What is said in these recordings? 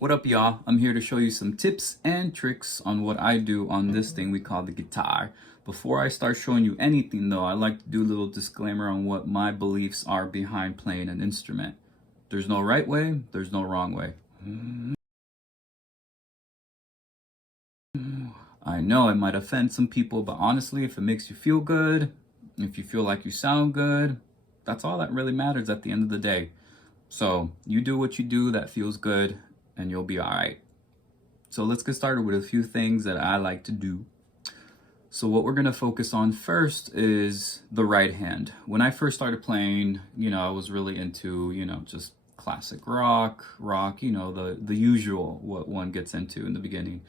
What up, y'all? I'm here to show you some tips and tricks on what I do on this thing we call the guitar. Before I start showing you anything though, I like to do a little disclaimer on what my beliefs are behind playing an instrument. There's no right way, there's no wrong way. I know it might offend some people, but honestly, if it makes you feel good, if you feel like you sound good, that's all that really matters at the end of the day. So you do what you do that feels good and you'll be all right. So let's get started with a few things that I like to do. So what we're gonna focus on first is the right hand. When I first started playing, I was really into, just classic rock, the usual, what one gets into in the beginning.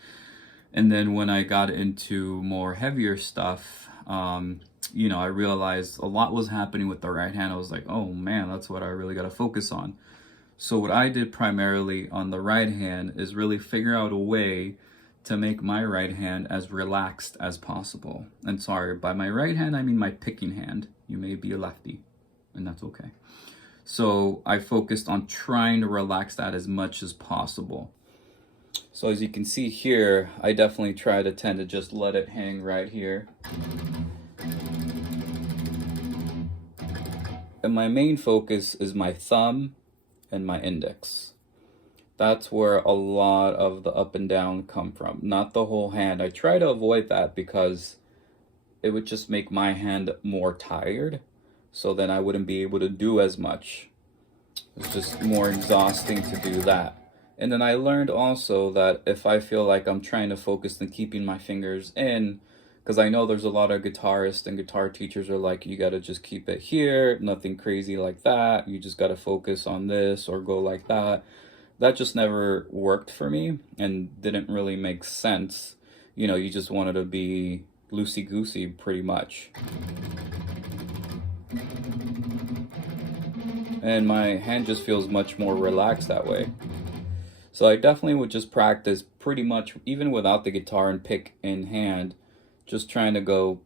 And then when I got into more heavier stuff, I realized a lot was happening with the right hand. I was like, oh man, that's what I really got to focus on. So what I did primarily on the right hand is really figure out a way to make my right hand as relaxed as possible. And sorry, by my right hand, I mean my picking hand. You may be a lefty, and that's okay. So I focused on trying to relax that as much as possible. So as you can see here, I definitely try to tend to just let it hang right here. And my main focus is my thumb and my index. That's where a lot of the up and down come from, not the whole hand. I try to avoid that because it would just make my hand more tired. So then I wouldn't be able to do as much. It's just more exhausting to do that. And then I learned also that if I feel like I'm trying to focus on keeping my fingers in, because I know there's a lot of guitarists and guitar teachers are like, you got to just keep it here, nothing crazy like that. You just got to focus on this or go like that. That just never worked for me and didn't really make sense. You just wanted to be loosey-goosey pretty much. And my hand just feels much more relaxed that way. So I definitely would just practice pretty much even without the guitar and pick in hand, just trying to go.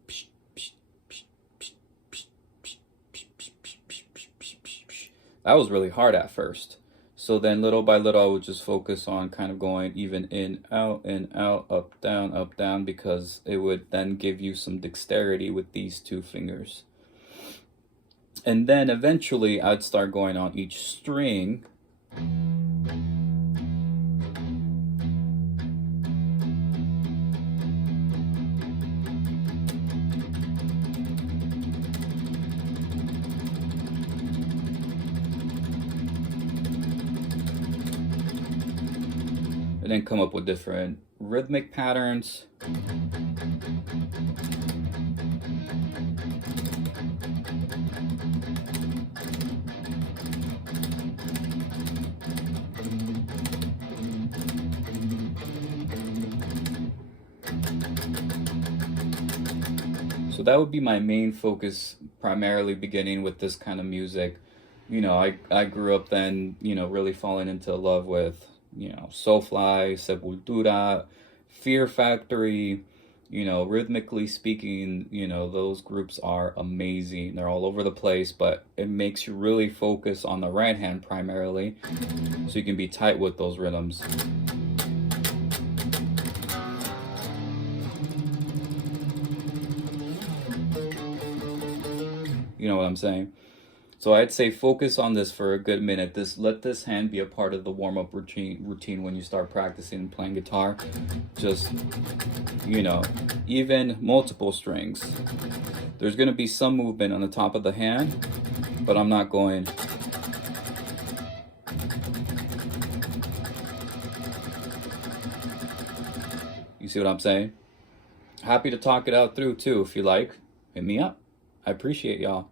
That was really hard at first. So then little by little, I would just focus on kind of going even in, out, up, down, because it would then give you some dexterity with these two fingers. And then eventually I'd start going on each string. And then come up with different rhythmic patterns. So that would be my main focus, primarily beginning with this kind of music. I grew up then, really falling into love with Soulfly, Sepultura, Fear Factory, rhythmically speaking, those groups are amazing. They're all over the place, but it makes you really focus on the right hand primarily, so you can be tight with those rhythms. You know what I'm saying? So I'd say focus on this for a good minute. Let this hand be a part of the warm-up routine when you start practicing and playing guitar. Just, even multiple strings. There's going to be some movement on the top of the hand, but I'm not going. You see what I'm saying? Happy to talk it out through too if you like. Hit me up. I appreciate y'all.